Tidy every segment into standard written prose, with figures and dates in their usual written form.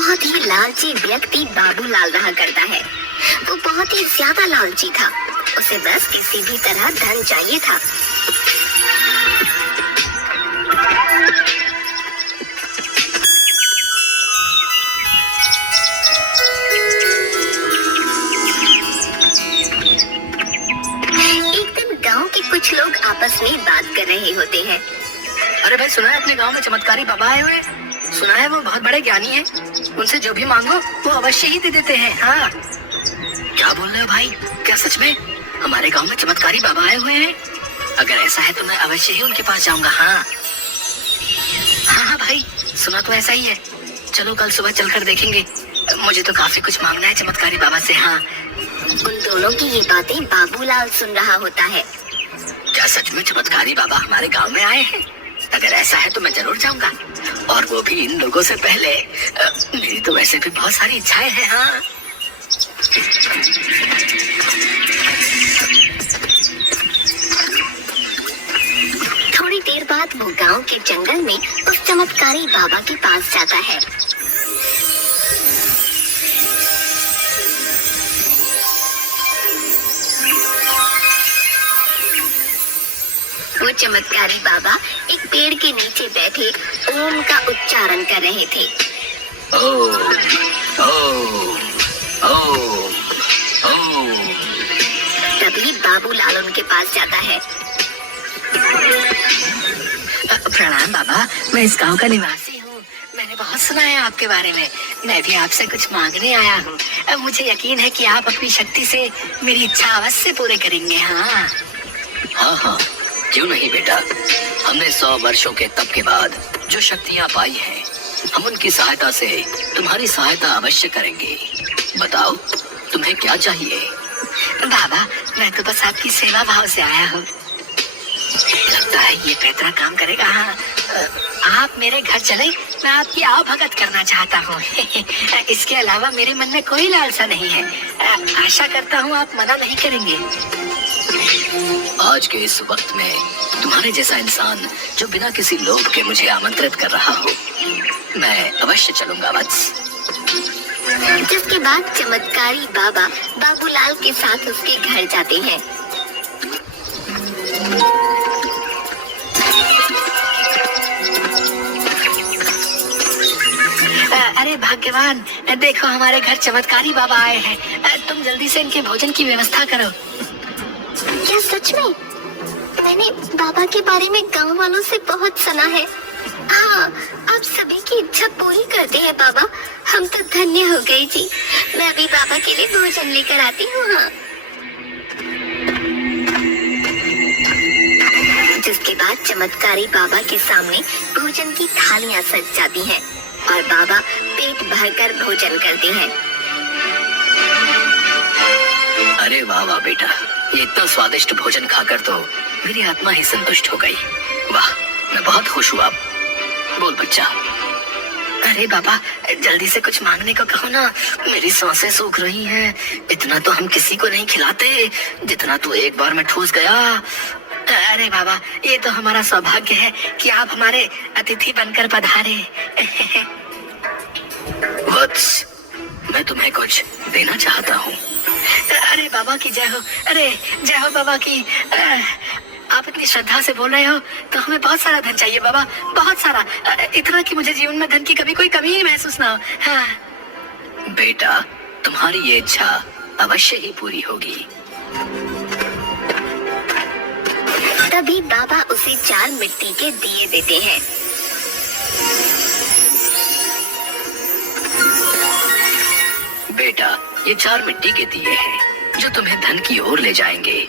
बहुत ही लालची व्यक्ति बाबूलाल रहा करता है। वो बहुत ही ज्यादा लालची था। उसे बस किसी भी तरह धन चाहिए था। एक दिन गांव के कुछ लोग आपस में बात कर रहे होते हैं। अरे भाई, सुना है अपने गांव में चमत्कारी बाबा आए हुए? सुना है वो बहुत बड़े ज्ञानी हैं। उनसे जो भी मांगो वो अवश्य ही दे देते हैं। हाँ, क्या बोल रहे हो भाई? क्या सच में हमारे गांव में चमत्कारी बाबा आए हुए हैं? अगर ऐसा है तो मैं अवश्य ही उनके पास जाऊंगा। हाँ हाँ हाँ भाई, सुना तो ऐसा ही है। चलो कल सुबह चलकर देखेंगे। मुझे तो काफी कुछ मांगना है चमत्कारी बाबा से। हाँ, उन दोनों की ये बातें बाबूलाल सुन रहा होता है। क्या सच में चमत्कारी बाबा हमारे गांव में आए हैं? अगर ऐसा है तो मैं जरूर जाऊंगा, और वो भी इन लोगों से पहले। मेरी तो वैसे भी बहुत सारी इच्छाएं हैं। हाँ, थोड़ी देर बाद वो गांव के जंगल में उस चमत्कारी बाबा के पास जाता है। वो चमत्कारी बाबा एक पेड़ के नीचे बैठे ओम का उच्चारण कर रहे थे। ओम ओम ओम ओम। तभी बाबूलाल उनके पास जाता है। प्रणाम बाबा, मैं इस गांव का निवासी हूँ। मैंने बहुत सुना है आपके बारे में। मैं भी आपसे कुछ मांगने आया हूँ। मुझे यकीन है कि आप अपनी शक्ति से मेरी इच्छा अवश्य पूरे करेंगे। हाँ हाँ हाँ, क्यों नहीं बेटा। हमने 100 वर्षों के तप के बाद जो शक्तियाँ पाई हैं, हम उनकी सहायता से तुम्हारी सहायता अवश्य करेंगे। बताओ तुम्हें क्या चाहिए? बाबा, मैं तो बस आपकी सेवा भाव से आया हूँ। लगता है ये पैतरा काम करेगा। हाँ, आप मेरे घर चले, मैं आपकी आवभगत करना चाहता हूँ। इसके अलावा मेरे मन में कोई लालसा नहीं है। आशा करता हूँ आप मना नहीं करेंगे। आज के इस वक्त में तुम्हारे जैसा इंसान जो बिना किसी लोभ के मुझे आमंत्रित कर रहा हो, मैं अवश्य चलूंगा वत्स। जिसके बाद चमत्कारी बाबा बाबूलाल के साथ उसके घर जाते हैं। अरे भाग्यवान, देखो हमारे घर चमत्कारी बाबा आए हैं। तुम जल्दी से इनके भोजन की व्यवस्था करो। क्या सच में? मैंने बाबा के बारे में गांव वालों से बहुत सुना है। हाँ, आप सभी की इच्छा पूरी करते हैं बाबा। हम तो धन्य हो गए जी। मैं भी बाबा के लिए भोजन लेकर आती हूँ। हाँ। जिसके बाद चमत्कारी बाबा के सामने भोजन की थालियां सज जाती हैं और बाबा पेट भरकर भोजन करते हैं। अरे वाह वाह बेटा, ये इतना स्वादिष्ट भोजन खाकर तो मेरी आत्मा ही संतुष्ट हो गई। वाह, मैं बहुत खुश हुआ। बोल बच्चा। अरे बाबा, जल्दी से कुछ मांगने को कहो ना, मेरी सांसें सूख रही हैं। इतना तो हम किसी को नहीं खिलाते जितना तू एक बार में ठूस गया। अरे बाबा, ये तो हमारा सौभाग्य है कि आप हमारे अतिथि बनकर पधारे। वत्स, मैं तुम्हें कुछ देना चाहता हूँ। अरे बाबा की जय हो। अरे जय हो बाबा की। आप इतनी श्रद्धा से बोल रहे हो तो हमें बहुत सारा धन चाहिए बाबा, बहुत सारा। इतना कि मुझे जीवन में धन की कभी कोई कमी ही महसूस ना हो। हाँ। बेटा, तुम्हारी ये इच्छा अवश्य ही पूरी होगी। तभी बाबा उसे 4 मिट्टी के दिए देते हैं। बेटा, ये 4 मिट्टी के दिए हैं जो तुम्हें धन की ओर ले जाएंगे।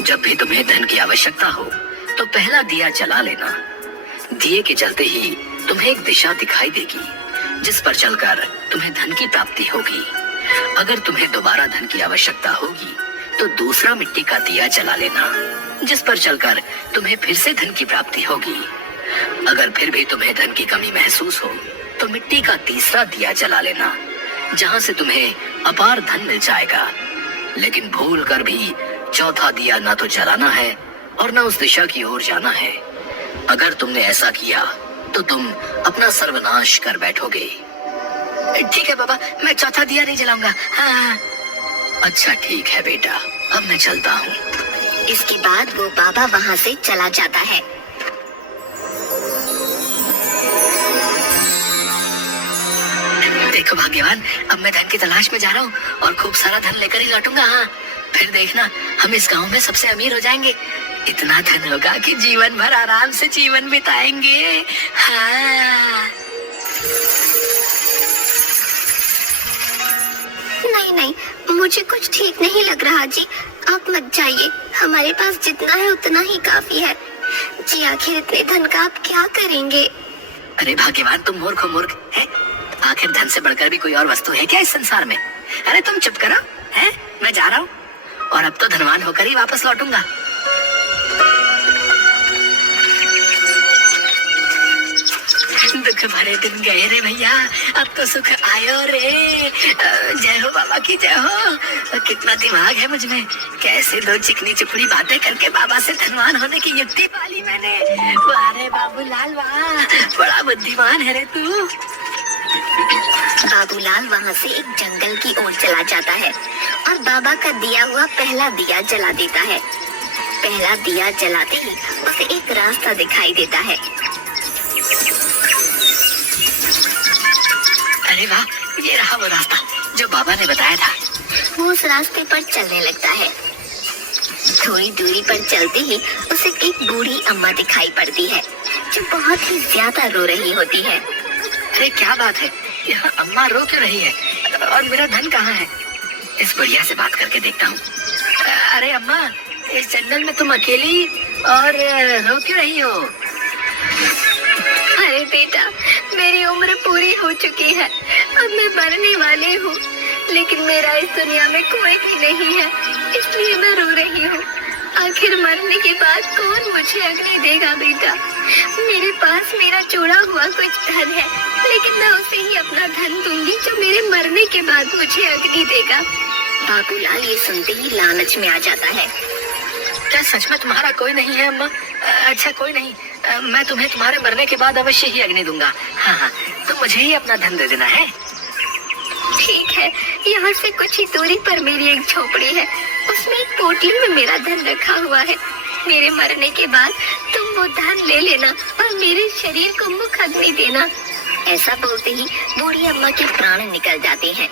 जब भी तुम्हें धन की आवश्यकता हो तो पहला दिया जला लेना। दिए के जलते ही तुम्हें एक दिशा दिखाई देगी जिस पर चलकर तुम्हें धन की प्राप्ति होगी। अगर तुम्हें दोबारा धन की आवश्यकता होगी तो दूसरा मिट्टी का दिया जला लेना, जिस पर चलकर तुम्हें फिर से धन की प्राप्ति होगी। अगर फिर भी तुम्हें धन की कमी महसूस हो तो मिट्टी का तीसरा दिया जला लेना, जहां से तुम्हें अपार धन मिल जाएगा। लेकिन भूल कर भी चौथा दिया ना तो जलाना है और ना उस दिशा की ओर जाना है। अगर तुमने ऐसा किया तो तुम अपना सर्वनाश कर बैठोगे। ठीक है बाबा, मैं चौथा दिया नहीं जलाऊंगा। हाँ। अच्छा ठीक है बेटा, अब मैं चलता हूँ। इसके बाद वो बाबा वहाँ से चला जाता है। देखो भाग्यवान, अब मैं धन की तलाश में जा रहा हूँ और खूब सारा धन लेकर ही लौटूंगा। हाँ, फिर देखना हम इस गांव में सबसे अमीर हो जाएंगे। इतना धन होगा कि जीवन भर आराम से जीवन बिताएंगे। हाँ। नहीं नहीं, मुझे कुछ ठीक नहीं लग रहा जी। आप मत जाइए, हमारे पास जितना है उतना ही काफी है जी। आखिर इतने धन का आप क्या करेंगे? अरे भाग्यवान, तुम मूर्ख हो मूर्ख है। आखिर धन से बढ़कर भी कोई और वस्तु है क्या इस संसार में? अरे तुम चुप करो, है? मैं जा रहा हूँ और अब तो धनवान होकर ही वापस लौटूंगा। दुख भरे दिन गए रे भैया, अब तो सुख आयो रे। जय हो बाबा की जय हो। कितना दिमाग है मुझ में, कैसे दो चिकनी चुपड़ी बातें करके बाबा से धनवान होने की युक्ति पाली मैंने। वाह रे बाबूलाल वाह, बड़ा बुद्धिमान है रे तू। बाबूलाल वहाँ से एक जंगल की ओर चला जाता है और बाबा का दिया हुआ पहला दिया जला देता है। पहला दिया जलाते ही उसे एक रास्ता दिखाई देता है। अरे वाह, ये रहा वो रास्ता जो बाबा ने बताया था। वो उस रास्ते पर चलने लगता है। थोड़ी दूरी पर चलते ही उसे एक बूढ़ी अम्मा दिखाई पड़ती है जो बहुत ही ज्यादा रो रही होती है। अरे क्या बात है, यहाँ अम्मा रो क्यों रही है और मेरा धन कहाँ है? इस बुढ़िया से बात करके देखता हूँ। अरे अम्मा, इस जंगल में तुम अकेली और रो क्यों रही हो? अरे बेटा, मेरी उम्र पूरी हो चुकी है, अब मैं मरने वाली हूँ, लेकिन मेरा इस दुनिया में कोई भी नहीं है, इसलिए मैं रो रही हूँ। आखिर मरने के बाद कौन मुझे अग्नि देगा बेटा? मेरे पास मेरा जोड़ा हुआ कुछ धन है, लेकिन मैं उसे ही अपना धन दूंगी जो मेरे मरने के बाद मुझे अग्नि देगा। बाबूलाल ये सुनते ही लालच में आ जाता है। क्या सच में तुम्हारा कोई नहीं है अम्मा? अच्छा कोई नहीं, मैं तुम्हें तुम्हारे मरने के बाद अवश्य ही अग्नि दूंगा। हाँ हाँ, तो मुझे ही अपना धन दे देना है। ठीक है, यहाँ से कुछ ही दूरी पर मेरी एक झोपड़ी है, उसमें एक पोटली में मेरा धन रखा हुआ है। मेरे मरने के बाद तुम वो धन ले लेना और मेरे शरीर को मुख अग्नि देना। ऐसा बोलते ही बूढ़ी अम्मा के प्राण निकल जाते हैं।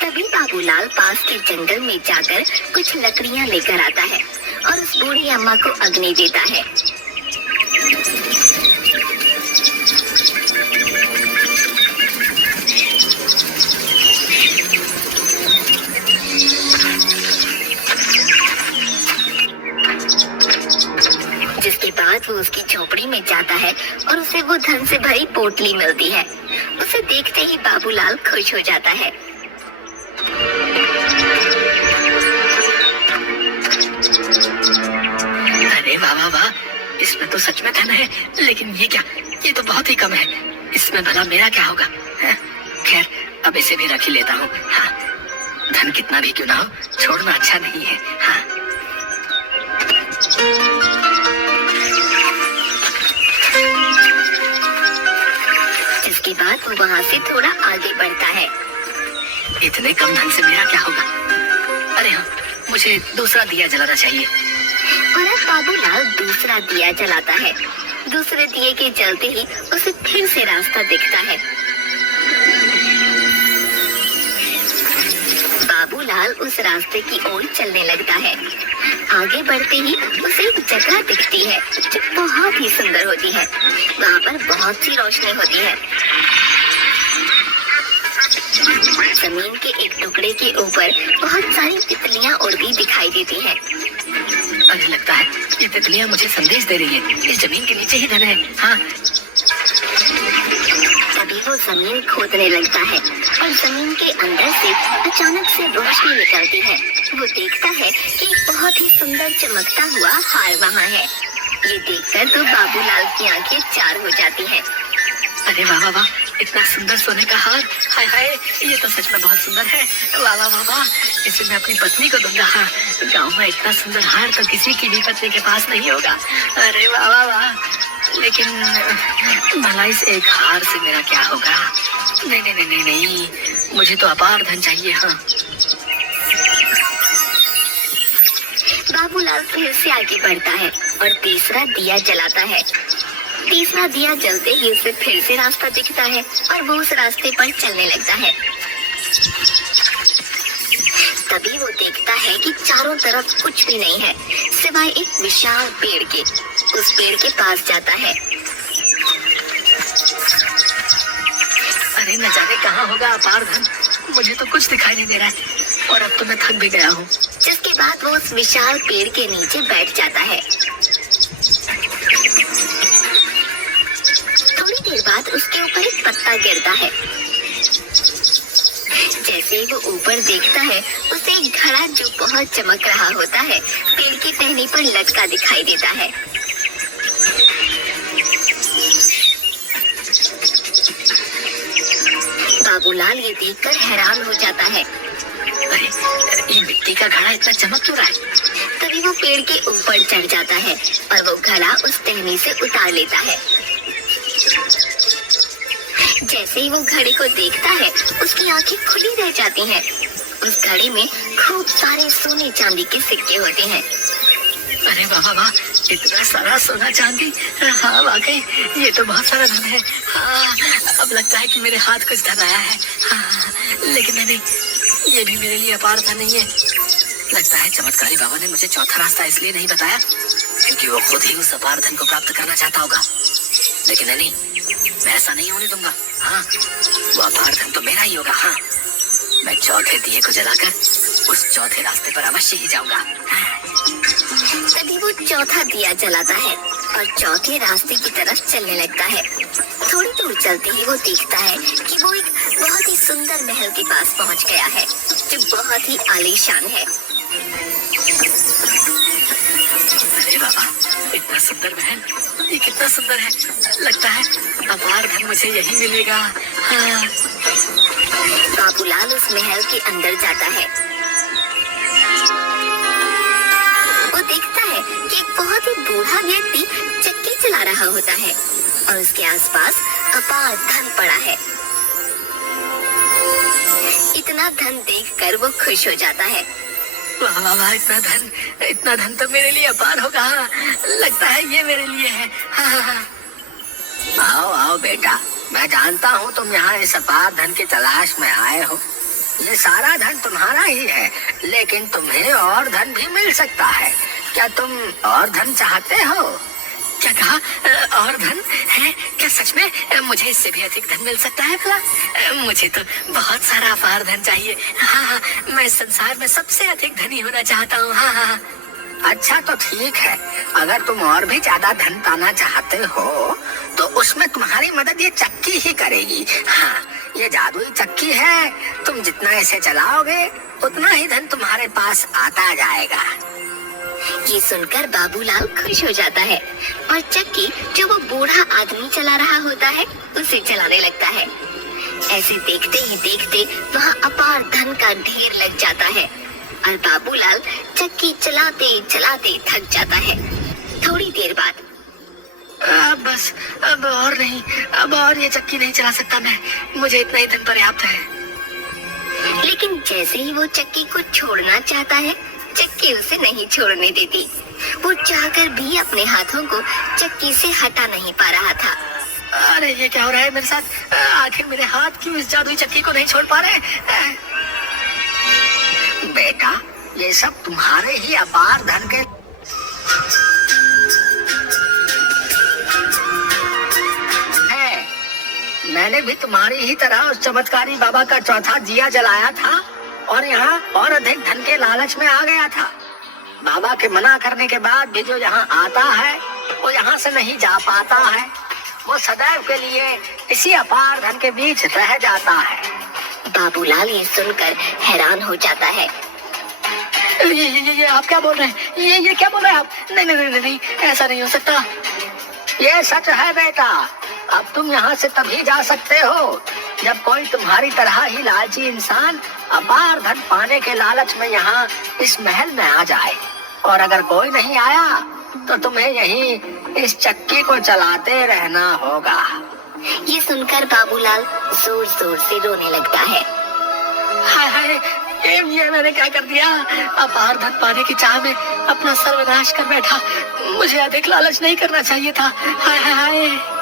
तभी बाबूलाल पास के जंगल में जाकर कुछ लकड़ियां लेकर आता है और उस बूढ़ी अम्मा को अग्नि देता है। जिसके बाद वो उसकी झोपड़ी में जाता है और उसे वो धन से भरी पोटली मिलती है। उसे देखते ही बाबूलाल खुश हो जाता है। अरे वाह वाह वाह, इसमें तो सच में धन है, लेकिन ये क्या, ये तो बहुत ही कम है। इसमें भला मेरा क्या होगा? खैर, अब इसे भी रख ही लेता हूँ। हाँ, धन कितना भी क्यों ना हो, छोड़ना अच्छा नहीं है। हाँ। जिसके बाद वो वहाँ से थोड़ा आगे बढ़ता है। इतने कम धन से मेरा क्या होगा? अरे हाँ, मुझे दूसरा दिया जलाना चाहिए। और अब बाबूलाल दूसरा दिया जलाता है। दूसरे दिए के जलते ही उसे फिर से रास्ता दिखता है। बाबूलाल उस रास्ते की ओर चलने लगता है। आगे बढ़ते ही उसे एक जगह दिखती है जो बहुत ही सुंदर होती है। वहाँ पर बहुत सी रोशनी होती है। जमीन के एक टुकड़े के ऊपर बहुत सारी तितलियां उड़ती दिखाई देती हैं। अरे लगता है ये तितलियां मुझे संदेश दे रही है, इस जमीन के नीचे ही धन है। हाँ। तभी वो जमीन खोदने लगता है और जमीन के अंदर से अचानक से रोशनी निकलती है। वो देखता है कि एक बहुत ही सुंदर चमकता हुआ हार वहाँ है। ये देखकर तो बाबूलाल की आंखें चार हो जाती हैं। अरे वाह वाह वाह, इतना सुंदर सोने का हार, हाय हाय, ये तो सच में बहुत सुंदर है। वाह वाह वाह वाह, इसे मैं अपनी पत्नी को दूंगा। हाँ, गाँव में इतना सुंदर हार तो किसी की भी पत्नी के पास नहीं होगा। अरे वाह वाह वाह। लेकिन भला इस एक हार से मेरा क्या होगा? नहीं नहीं नहीं नहीं नहीं, मुझे तो अपार धन चाहिए। हाँ, बाबूलाल फिर से आगे बढ़ता है और तीसरा दिया जलाता है। तीसरा दिया जलते ही उसे फिर से रास्ता दिखता है और वो उस रास्ते पर चलने लगता है। तभी वो देखता है कि चारों तरफ कुछ भी नहीं है सिवाय एक विशाल पेड़ के। उस पेड़ के पास जाता है। अरे न जाने कहाँ होगा अपार धन, मुझे तो कुछ दिखाई नहीं दे रहा है और अब तो मैं थक भी गया हूँ। जिसके बाद वो उस विशाल पेड़ के नीचे बैठ जाता है। थोड़ी देर बाद उसके ऊपर एक पत्ता गिरता है। जैसे ही वो ऊपर देखता है उसे एक घड़ा जो बहुत चमक रहा होता है पेड़ की टहनी पर लटका दिखाई देता है। बाबूलाल ये देखकर हैरान हो जाता है। अरे ये मिट्टी का घड़ा इतना चमक क्यों रहा है? तभी वो पेड़ के ऊपर चढ़ जाता है और वो घड़ा उस टहनी से उतार लेता है। जैसे ही वो घड़े को देखता है उसकी आंखें खुली रह जाती हैं। उस घड़े में खूब सारे सोने चांदी के सिक्के होते हैं। अरे वाह वाह, इतना सारा सोना चांदी! हाँ वाकई ये तो बहुत सारा धन है। हाँ, अब लगता है कि मेरे हाथ कुछ धन आया है। हाँ, लेकिन नहीं, ये भी मेरे लिए अपार धन नहीं है। लगता है चमत्कारी बाबा ने मुझे चौथा रास्ता इसलिए नहीं बताया क्योंकि वो खुद ही उस अपार धन को प्राप्त करना चाहता होगा। लेकिन नहीं, मैं ऐसा नहीं होने दूंगा। हाँ, वो अपार धन तो मेरा ही होगा। हाँ, मैं चौथे दिए को जलाकर उस चौथे रास्ते पर अवश्य ही जाऊंगा। हाँ। तभी वो चौथा दिया जलाता है और चौथे रास्ते की तरफ चलने लगता है। थोड़ी दूर चलते ही वो देखता है कि वो एक बहुत ही सुंदर महल के पास पहुंच गया है जो बहुत ही आलीशान है। अरे बाबा, इतना सुंदर महल, ये कितना सुंदर है! लगता है अपार धन मुझे यही मिलेगा। हाँ। बाबूलाल उस महल के अंदर जाता है। वो देखता है कि एक बहुत ही बूढ़ा व्यक्ति चक्की चला रहा होता है और उसके आसपास अपार धन पड़ा है। इतना धन देखकर वो खुश हो जाता है। वाह वाह वाह, इतना धन तो मेरे लिए अपार होगा। लगता है ये मेरे लिए है। हाँ हाँ। आओ आओ बेटा, मैं जानता हूँ तुम यहाँ इस अपार धन की तलाश में आए हो। ये सारा धन तुम्हारा ही है, लेकिन तुम्हें और धन भी मिल सकता है। क्या तुम और धन चाहते हो? क्या कहा? और धन है क्या? सच में मुझे इससे भी अधिक धन मिल सकता है भला? मुझे तो बहुत सारा अपार धन चाहिए। हाँ हाँ, मैं इस संसार में सबसे अधिक धनी होना चाहता हूँ। हाँ हाँ। अच्छा तो ठीक है, अगर तुम और भी ज्यादा धन पाना चाहते हो तो उसमें तुम्हारी मदद ये चक्की ही करेगी। हाँ, ये जादुई चक्की है, तुम जितना इसे चलाओगे उतना ही धन तुम्हारे पास आता जाएगा। ये सुनकर बाबूलाल खुश हो जाता है और चक्की जो वो बूढ़ा आदमी चला रहा होता है उसे चलाने लगता है। ऐसे देखते ही देखते वहाँ अपार धन का ढेर लग जाता है और बाबूलाल चक्की चलाते चलाते थक जाता है। थोड़ी देर बाद बस, अब और नहीं, अब और ये चक्की नहीं चला सकता मैं। मुझे इतना ही धन पर्याप्त है। लेकिन जैसे ही वो चक्की को छोड़ना चाहता है चक्की उसे नहीं छोड़ने देती। वो चाहकर भी अपने हाथों को चक्की से हटा नहीं पा रहा था। अरे ये क्या हो रहा है मेरे साथ? आखिर मेरे हाथ क्यों इस जादुई चक्की को नहीं छोड़ पा रहे? बेटा, ये सब तुम्हारे ही अपार धन के है। मैंने भी तुम्हारी ही तरह उस चमत्कारी बाबा का चौथा दिया जलाया था और यहाँ और अधिक धन के लालच में आ गया था। बाबा के मना करने के बाद भी जो यहाँ आता है वो यहाँ से नहीं जा पाता है। वो सदैव के लिए इसी अपार धन के बीच रह जाता है। बाबूलाल ये सुनकर हैरान हो जाता है। ये आप क्या बोल रहे हैं? ये क्या बोल रहे हैं आप? नहीं नहीं नहीं नहीं, ऐसा नहीं हो सकता। ये सच है बेटा। अब तुम यहाँ से तभी जा सकते हो जब कोई तुम्हारी तरह ही लालची इंसान अपार धन पाने के लालच में यहाँ इस महल में आ जाए। और अगर कोई नहीं आया तो तुम्हें यही इस चक्की को चलाते रहना होगा। ये सुनकर बाबूलाल जोर जोर से रोने लगता है। हाय हाय, ये मैंने क्या कर दिया? अपार धन पाने की चाह में अपना सर्वनाश कर बैठा। मुझे अधिक लालच नहीं करना चाहिए था। हाय हाय हाय।